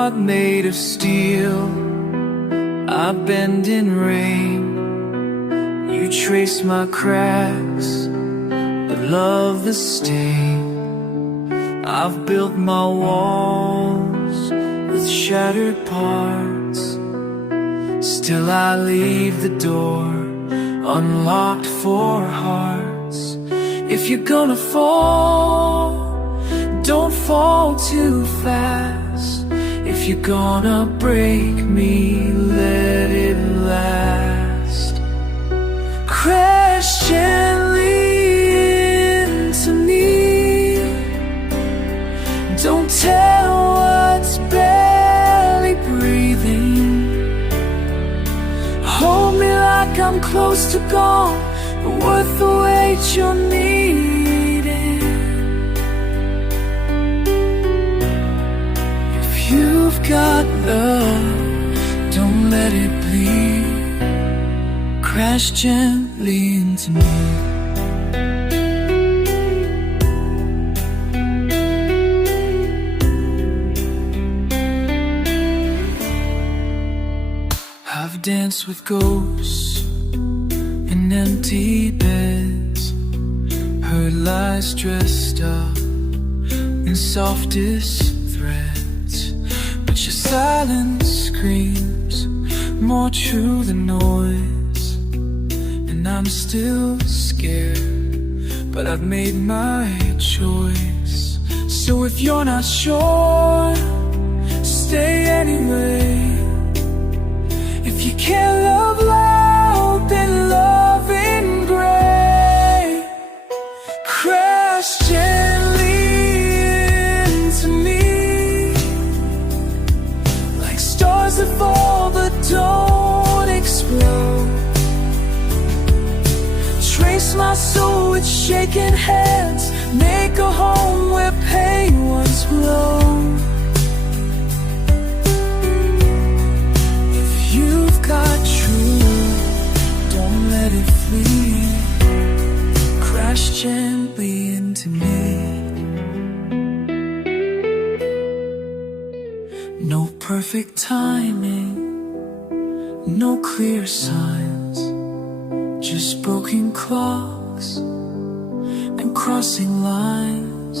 heart made of steel. I bend in rain, you trace my cracks, but love the stain. I've built my walls with shattered parts, still I leave the door unlocked for hearts. If you're gonna fall, don't fall too fast. If you're gonna break me, let it last. Crash gently into me. Don't tell what's barely breathing. Hold me like I'm close to gone, but worth the wait you're needing. If you've got love, don't let it bleed. Crash gently into me. I've danced with ghosts in empty beds, heard lies dressed up in softest threads, but your silence screams more true than noise. And I'm still scared, but I've made my choice. So if you're not sure, stay anyway. If you can't love loud, then love in gray. Crash gently into me, like stars that fall but don't explode. Trace my soul with shaking hands, make a home where pain once flowed. Got truth, don't let it flee. Crash gently into me. No perfect timing, no clear signs, just broken clocks and crossing lines.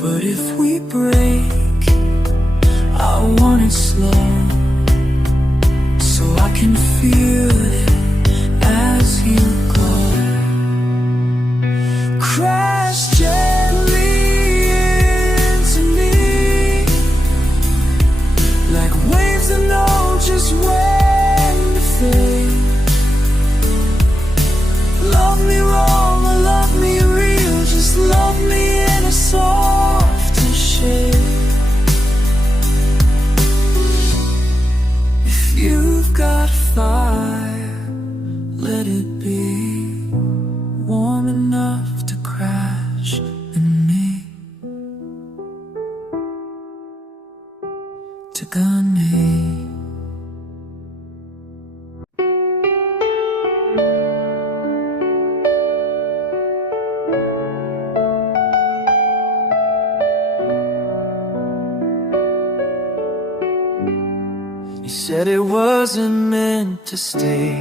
But if we break, I want it slow, so I can feel it as you go. Crash gently into me, like waves that know just when to fade. Love me wrong or love me real, just love me in a softer shade. You've got fire, let it be warm enough to crash in me. To Ghana. Said it wasn't meant to stay,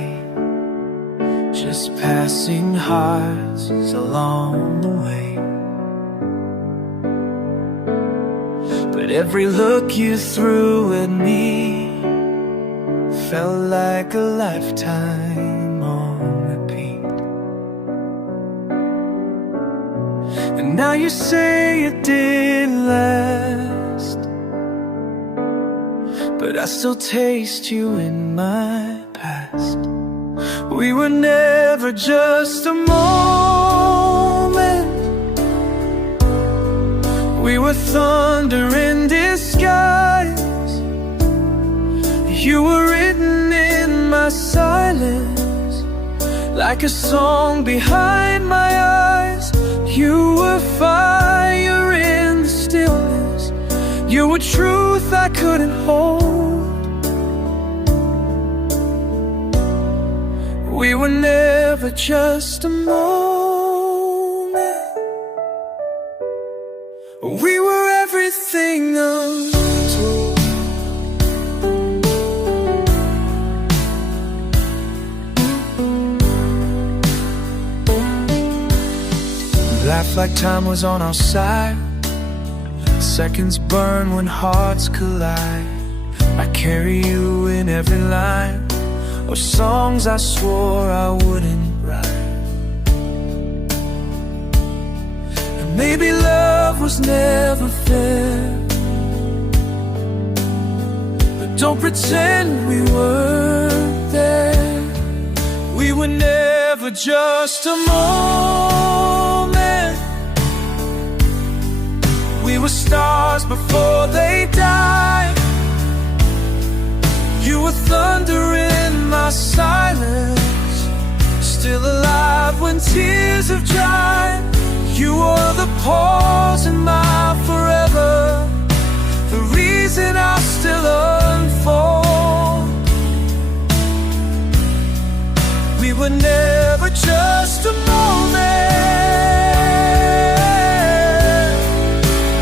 just passing hearts along the way. But every look you threw at me felt like a lifetime on repeat. And now you say it didn't last, but I still taste you in my past. We were never just a moment, we were thunder in disguise. You were written in my silence, like a song behind my eyes. You were fire in the stillness, you were truth I couldn't hold. We were never just a moment, we were everything untold. laugh like time was on our side. Seconds burn when hearts collide. I carry you in every line of songs I swore I wouldn't write. And maybe love was never fair, but don't pretend we weren't there. We were never just a moment. We were stars before they died. You were thunder in my silence, still alive when tears have dried. You were the pause in my forever, the reason I still unfold. We were never just a moment.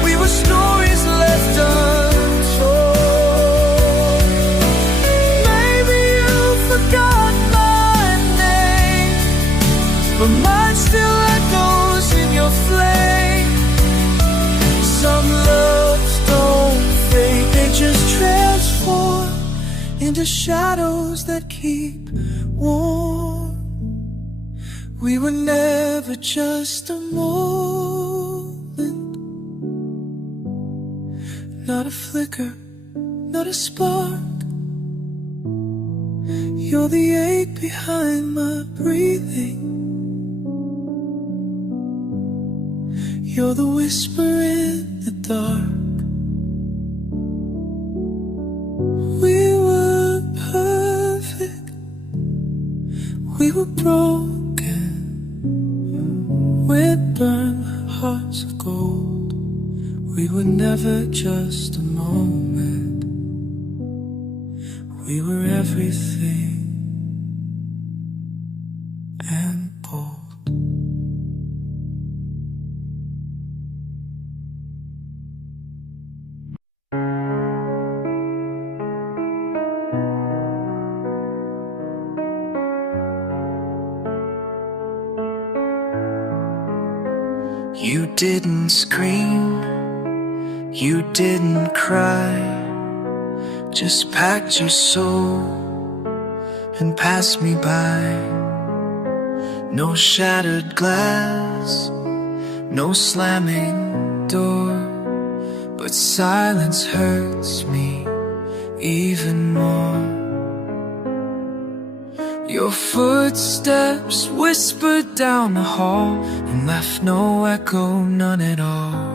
We were stories left untold. Maybe you forgot my name, but mine still echoes in your flame. Some loves don't fade, they just transform into shadows that keep warm. We were never just a moment, not a flicker, not a spark. You're the ache behind my breathing. You're the whisper in the dark. We were perfect, we were broken. We'd burn hearts of gold. We were never just a moment. We were everything and gold. You didn't scream, you didn't cry, just packed your soul and passed me by. No shattered glass, no slamming door, but silence hurts me even more. Your footsteps whispered down the hall and left no echo, none at all.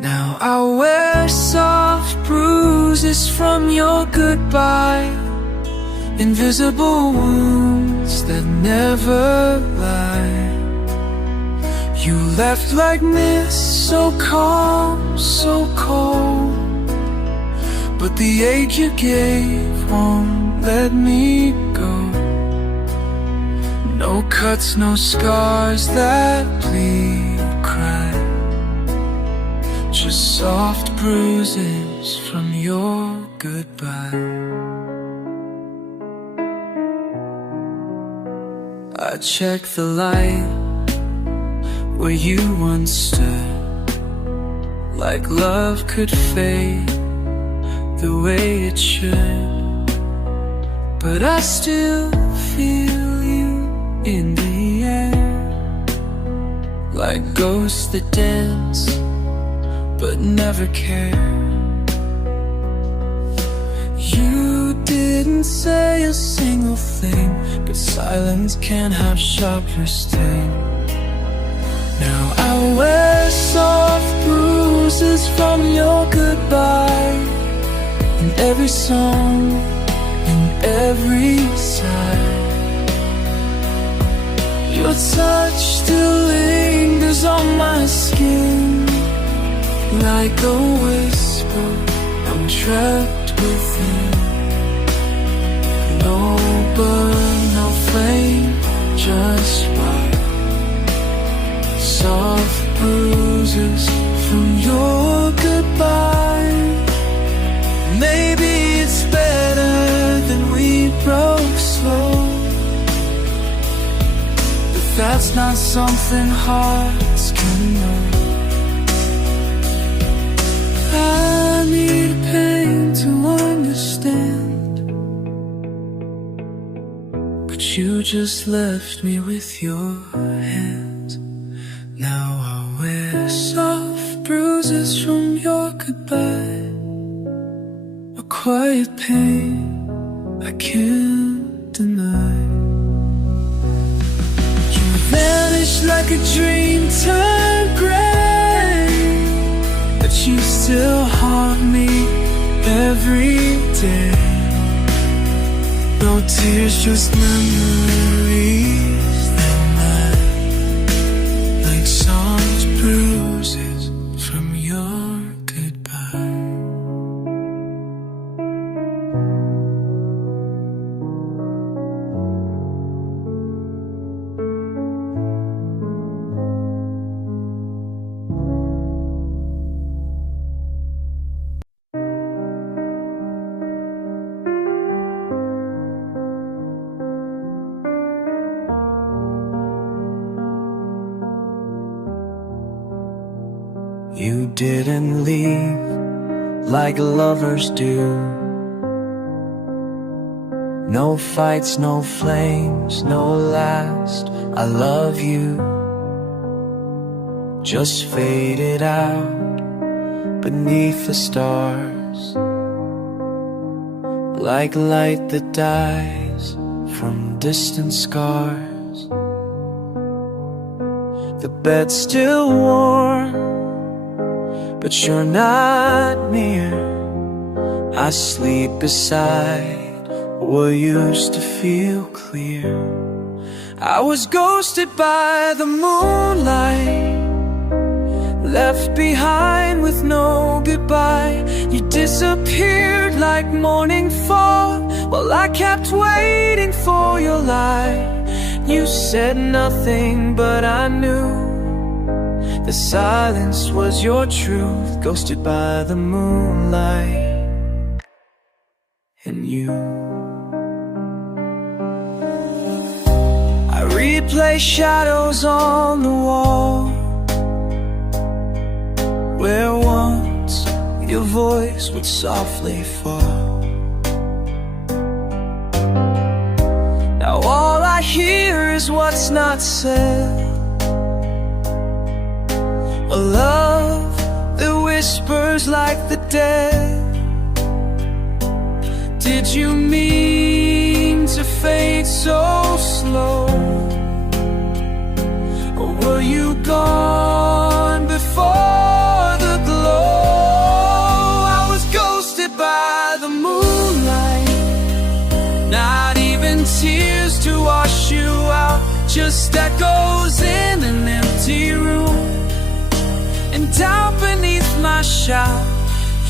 Now I wear soft bruises from your goodbye, invisible wounds that never lie. You left like mist, so calm, so cold, but the ache you gave won't let me go. No cuts, no scars that plead or cry, just soft bruises from your goodbye. I check the light where you once stood, like love could fade the way it should. But I still feel you in the air, like ghosts that dance but never care. You didn't say a single thing, but silence can have sharper sting. Now I wear soft bruises from your goodbye, in every song, in every sigh. Your touch still lingers on my skin, like a whisper I'm trapped within. No burn, no flame, just spark. Soft bruises from your goodbye. Maybe it's better than we broke slow, but that that's not something hearts can know. I need pain to understand, but you just left me with your hands. Now I wear soft bruises from your goodbye, a quiet pain I can't deny. You vanished like a dream turned gray, but you still haunt me every day. No tears, just memories that night, like soft bruises from your goodbye. You didn't leave like lovers do. No fights, no flames, no last I love you. Just faded out beneath the stars, like light that dies from distant scars. The bed's still warm, but you're not near. I sleep beside what used to feel clear. I was ghosted by the moonlight, left behind with no goodbye. You disappeared like morning fall, while I kept waiting for your light. You said nothing, but I knew the silence was your truth. Ghosted by the moonlight and you. I replay shadows on the wall, where once your voice would softly fall. Now all I hear is what's not said, a love that whispers like the dead. Did you mean to fade so slow, or were you gone before the glow? I was ghosted by the moonlight, not even tears to wash you out, just echoes in an empty room. And down beneath my shout,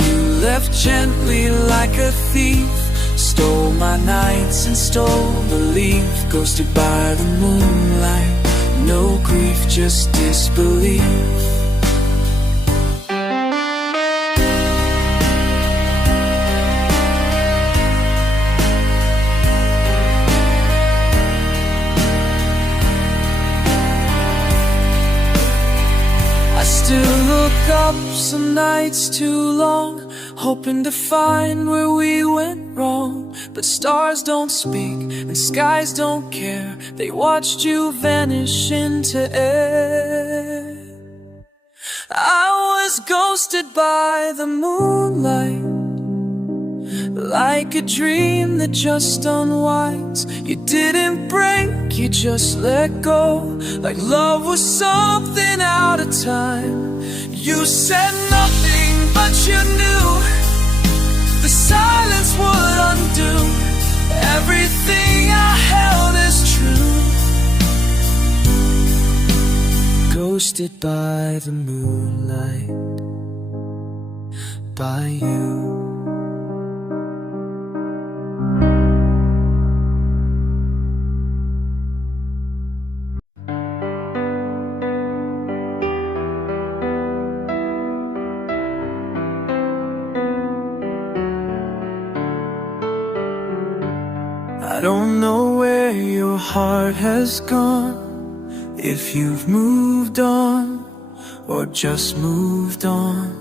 you left gently like a thief, stole my nights and stole belief. Ghosted by the moonlight, no grief, just disbelief. Still look up some nights too long, hoping to find where we went wrong. But stars don't speak and skies don't care, they watched you vanish into air. I was ghosted by the moonlight, like a dream that just unwinds. You didn't break, you just let go, like love was something out of time. You said nothing, but you knew the silence would undo everything I held as true. Ghosted by the moonlight, by you. I don't know where your heart has gone. if you've moved on or just moved on.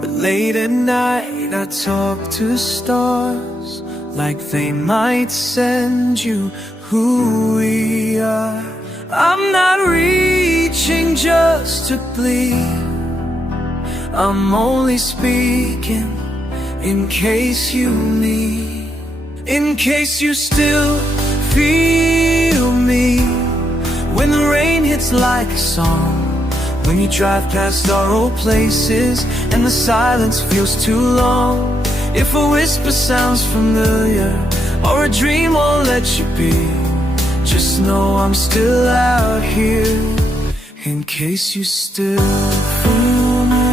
But late at night I talk to stars, like they might send you who we are. I'm not reaching just to plead, I'm only speaking in case you need, in case you still feel me. When the rain hits like a song, when you drive past our old places and the silence feels too long. If a whisper sounds familiar or a dream won't let you be, just know I'm still out here, in case you still feel me.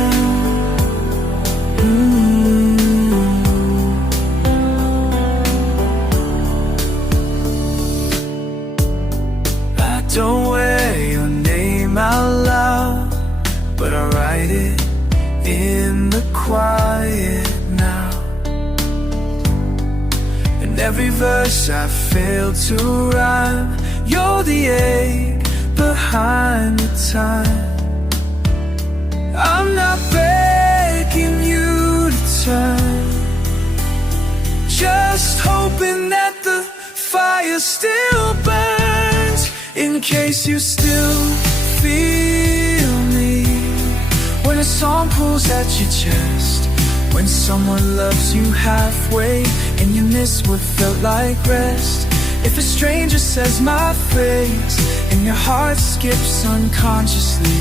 I don't wear your name out loud, but I write it in the quiet now. In every verse I fail to rhyme, you're the ache behind the time. I'm not begging you to turn, just hoping that the fire still burns, in case you still feel me. When a song pulls at your chest, when someone loves you halfway and you miss what felt like rest. If a stranger says my phrase and your heart skips unconsciously,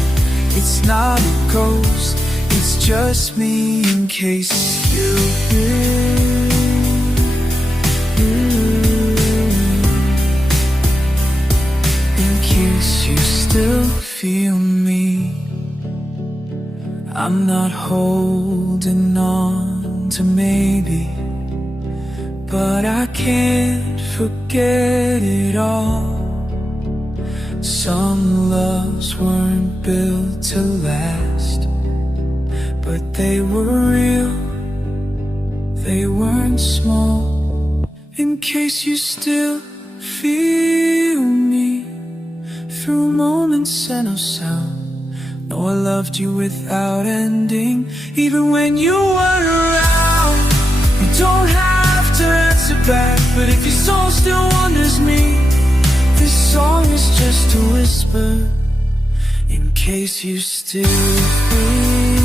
it's not a ghost, it's just me, in case you in case you still feel me. I'm not holding on to maybe, but I can't forget it all. Some loves weren't built to last, but they were real, they weren't small. In case you still feel me, through moments and no sound. Know I loved you without ending, even when you weren't around. You don't have to answer back, but if your soul still wonders me, this song is just a whisper, in case you still feel.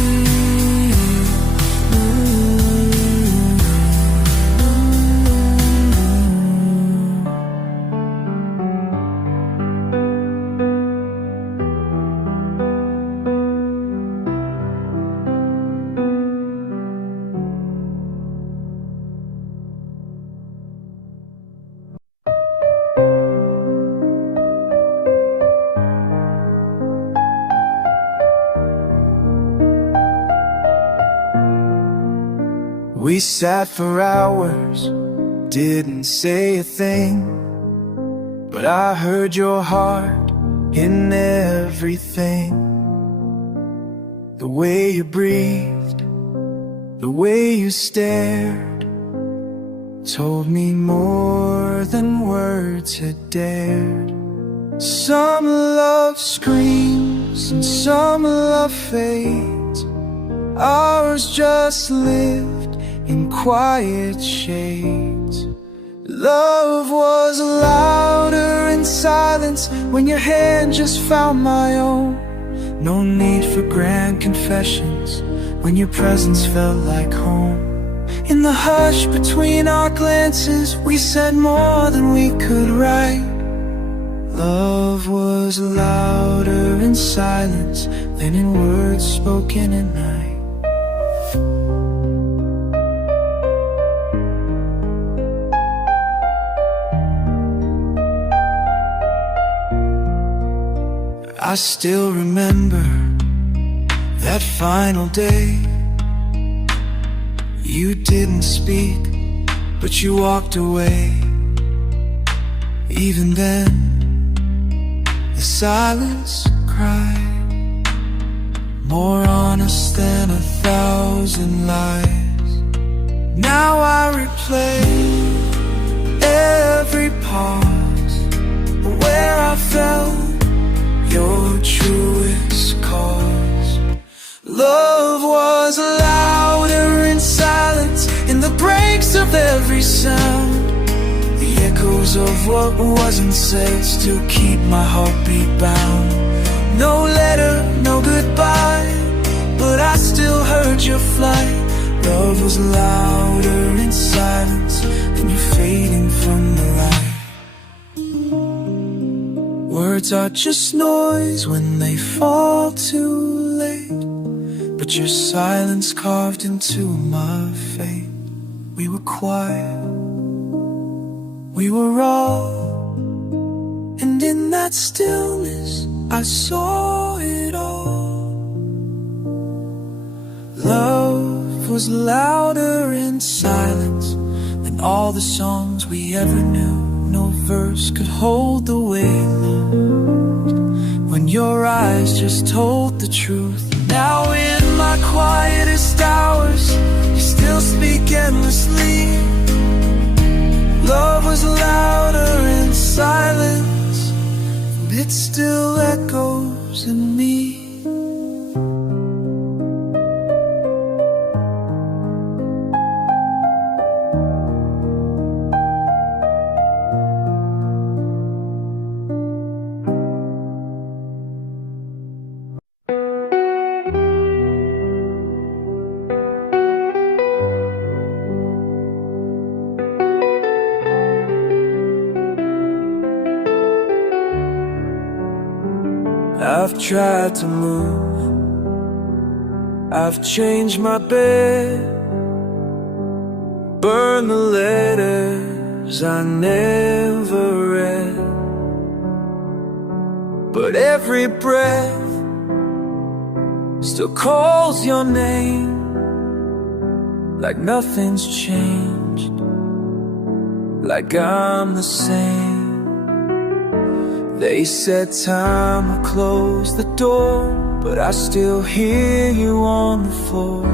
We sat for hours, didn't say a thing, but I heard your heart in everything. The way you breathed, the way you stared, told me more than words had dared. Some love screams and some love fades, ours just lived in quiet shades. Love was louder in silence when your hand just found my own. No need for grand confessions when your presence felt like home. In the hush between our glances, we said more than we could write. Love was louder in silence than in words spoken at night. I still remember that final day. You didn't speak, but you walked away. Even then, the silence cried, more honest than 1,000 lies. Now I replay every pause where I felt truest cause. Love was louder in silence, in the breaks of every sound. The echoes of what wasn't said still keep my heartbeat bound. No letter, no goodbye, but I still heard your flight. Love was louder in silence than you fading from the light. Words are just noise when they fall too late, but your silence carved into my fate. We were quiet, we were raw, and in that stillness I saw it all. Love was louder in silence than all the songs we ever knew. No verse could hold the weight when your eyes just told the truth. Now in my quietest hours, you still speak endlessly. Love was louder in silence, and it still echoes in me. I've tried to move, I've changed my bed, burned the letters I never read. But every breath still calls your name, like nothing's changed, like I'm the same. They said time would close the door, but I still hear you on the floor.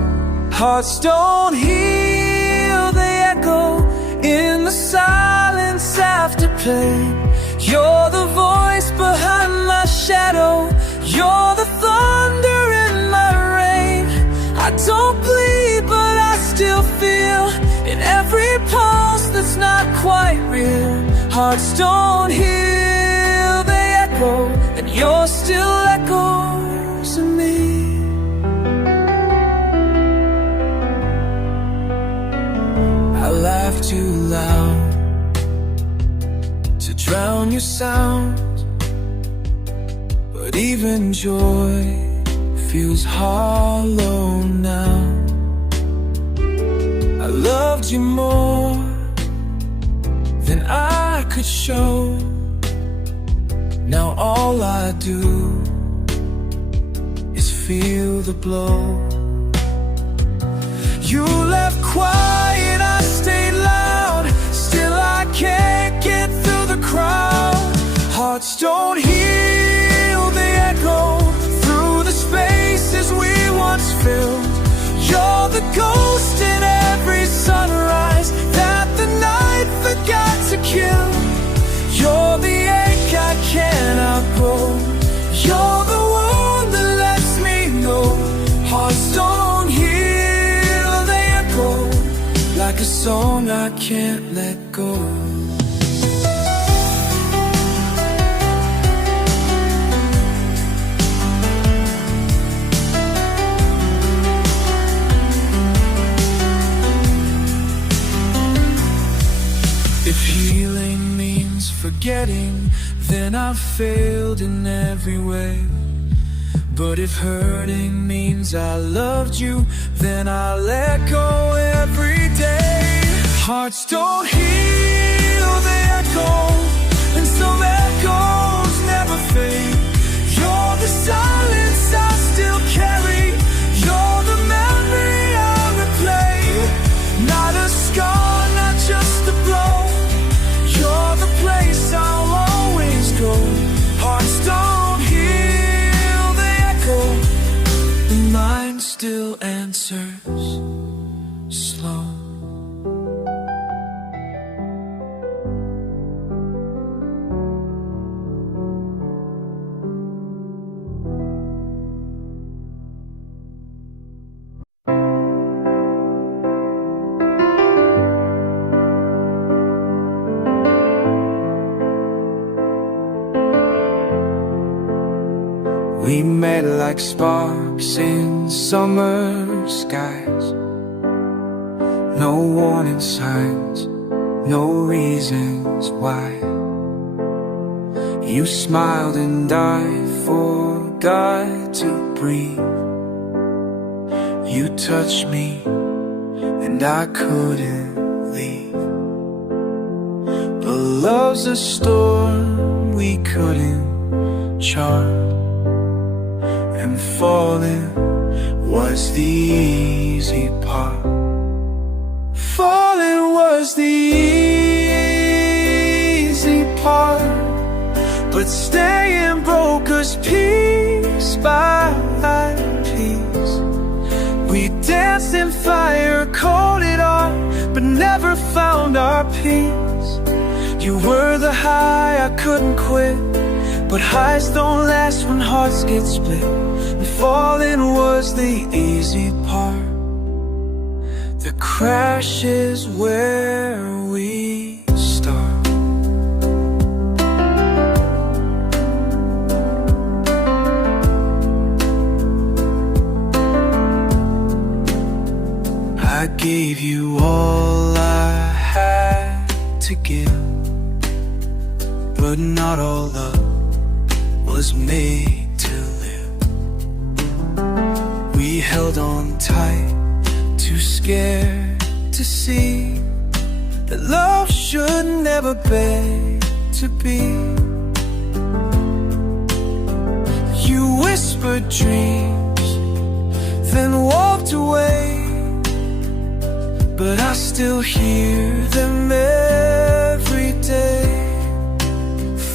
Hearts don't heal, they echo in the silence after pain. You're the voice behind my shadow, you're the thunder in my rain. I don't bleed, but I still feel in every pulse that's not quite real. Hearts don't heal, they echo, and you're still echoes in me. I laugh too loud to drown your sound, but even joy feels hollow now. I loved you more than I could show. Now all I do is feel the blow. You left quiet, I stayed loud. Still I can't get through the crowd. Hearts don't heal, they echo through the spaces we once filled. You're the ghost in every sunrise that the night forgot to kill. You're the ache I can't outgrow. You're the wound that lets me know. Hearts don't heal, they echo like a song I can't let go. If healing means forgetting, then I've failed in every way. But if hurting means I loved you, then I'll let go every day. Hearts don't heal, they echo, and some echoes never fade. You're the silence I still carry. You're the memory I replay. Not a scar, not just a blow. You're the place I'll always go. Hearts don't heal, they echo. The mind still answers slow. We met like sparks in summer skies. No warning signs, no reasons why. You smiled and I forgot to breathe. You touched me and I couldn't leave. But love's a storm we couldn't chart, and falling was the easy part. Falling was the easy part, but staying broke us piece by piece. We danced in fire, called it art, but never found our peace. You were the high I couldn't quit, but highs don't last when hearts get split. And falling was the easy part. The crash is where we start. I gave you all I had to give, but not all love was made to live. We held on tight, too scared to see that love should never beg to be. You whispered dreams, then walked away, but I still hear them every day.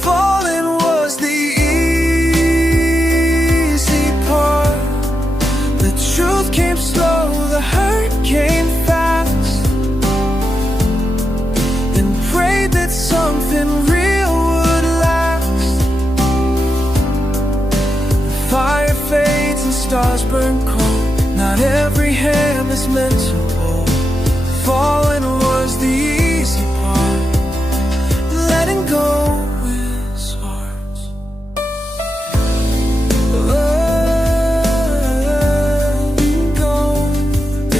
Falling was the easy part. The truth came slow, the hurt came fast. Then prayed that something real would last. The fire fades and stars burn cold. Not every hand is meant to hold. Falling was the easy part. Letting go is hard. Letting go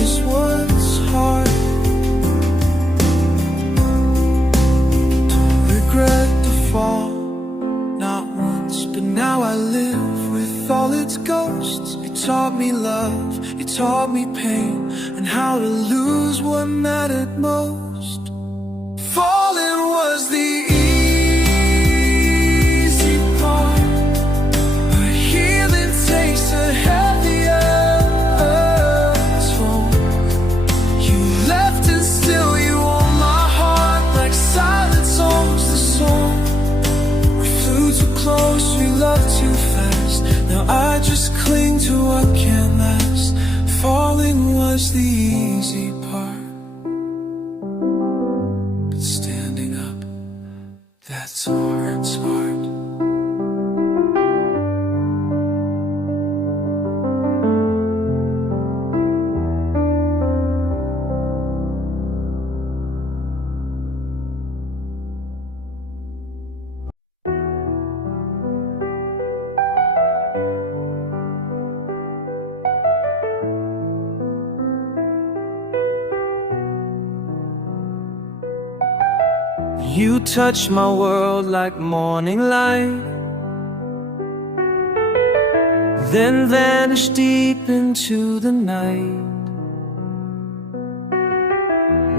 is what's hard. Don't regret the fall, not once, but now I live with all its ghosts. You taught me love, you taught me pain, and how to lose what mattered most. Falling was the easy part. But healing takes a heavier toll. You left and still you own my heart, like silence owns the soul. We flew too close, we loved too fast. Now I just cling to what can't last. Falling was the easy part, but standing up, that's hard, hard. You touched my world like morning light, then vanished deep into the night.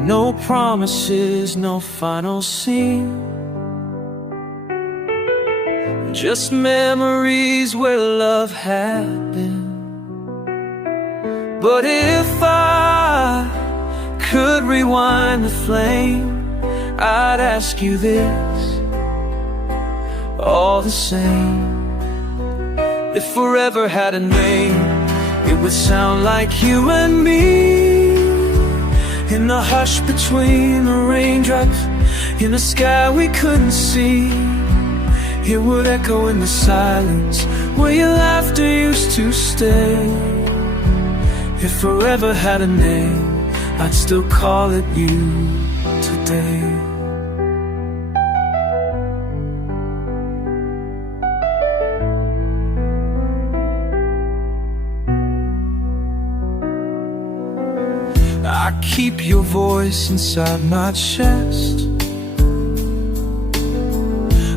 No promises, no final scene, just memories where love had been. But if I could rewind the flame, I'd ask you this, all the same. If forever had a name, it would sound like you and me. In the hush between the raindrops, in a sky we couldn't see, it would echo in the silence where your laughter used to stay. If forever had a name, I'd still call it you today. keep your voice inside my chest,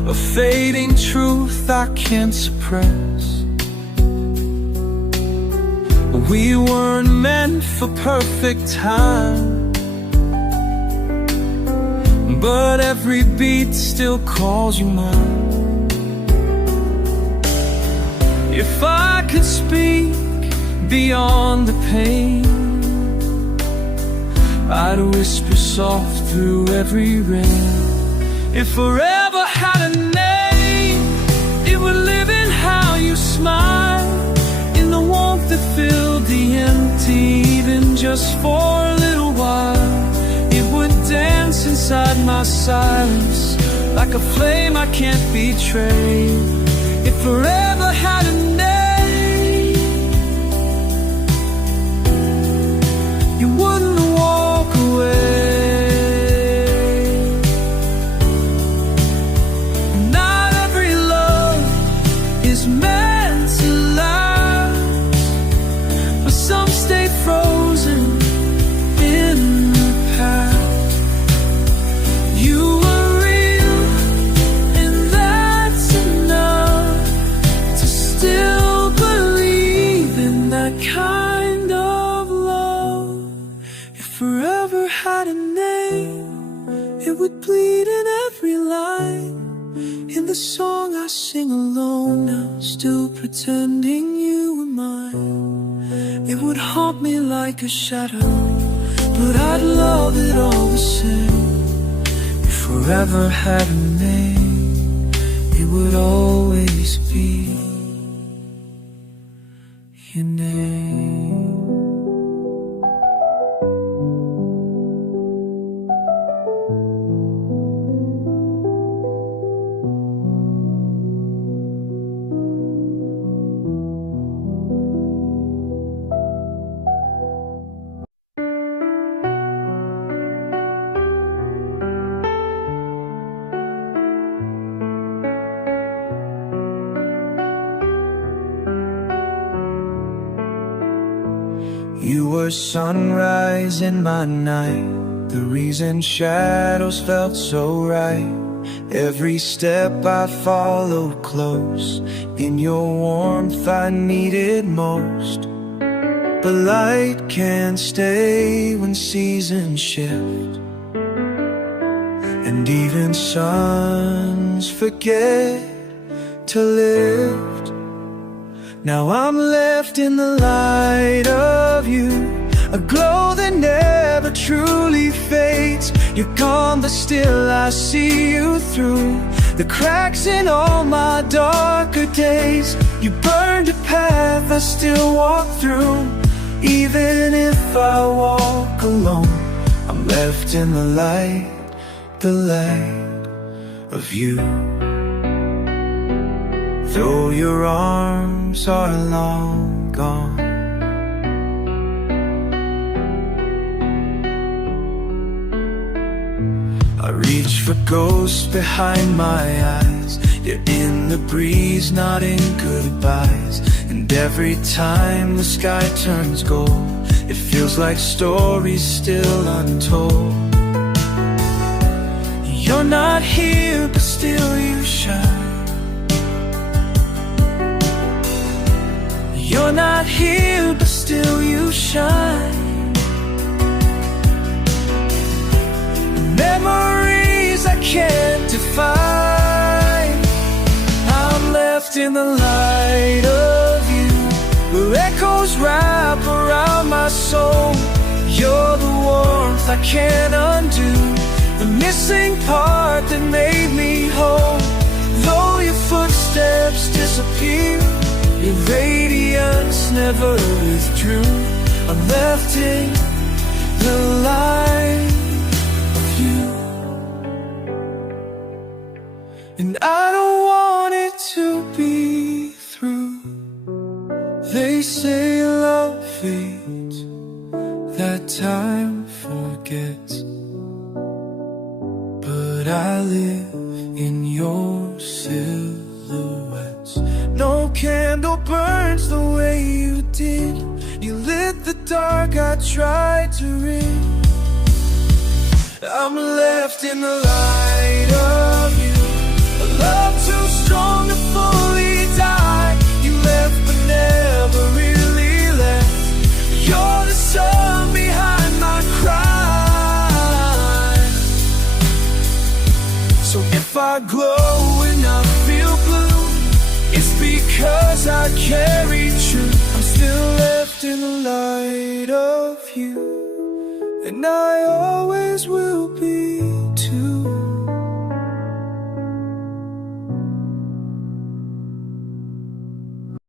a fading truth I can't suppress. We weren't meant for perfect time, but every beat still calls you mine. If I could speak beyond the pain, I'd whisper soft through every rain. If forever had a name, it would live in how you smile, in the warmth that filled the empty, even just for a little while. It would dance inside my silence, like a flame I can't betray. If forever had a name, you wouldn't walk away. Not every love is meant to last, but some stay frozen in the past. You were real, and that's enough to still believe in that kind of love. If forever had a name, it would bleed in every line, in the song I sing alone now, still pretending you were mine. It would haunt me like a shadow, but I'd love it all the same. If forever had a name, it would always be your name. You were sunrise in my night, the reason shadows felt so right. Every step I followed close, in your warmth I needed most. But light can't stay when seasons shift, and even suns forget to lift. Now I'm left in the light of you, a glow that never truly fades. You're gone, but still I see you through the cracks in all my darker days. You burned a path I still walk through. Even if I walk alone, I'm left in the light of you. Though your arms are long gone, I reach for ghosts behind my eyes. You're in the breeze, nodding goodbyes. And every time the sky turns gold, it feels like stories still untold. You're not here, but still you shine. You're not here, but still you shine. Memories I can't define. I'm left in the light of you, where echoes wrap around my soul. You're the warmth I can't undo, the missing part that made me whole. Though your footsteps disappear, your radiance never withdrew. I'm left in the light of you, and I don't want it to be through. They say love fades, that time forgets, but I live in your silhouettes. No candle burns the way you did. You lit the dark I tried to rid. I'm left in the light of you. A love too strong to fully die. You left but never really left. You're the sun behind my cries. So if I glow and I feel blue, it's because I carry truth. I'm still left in the light of you, and I always will be.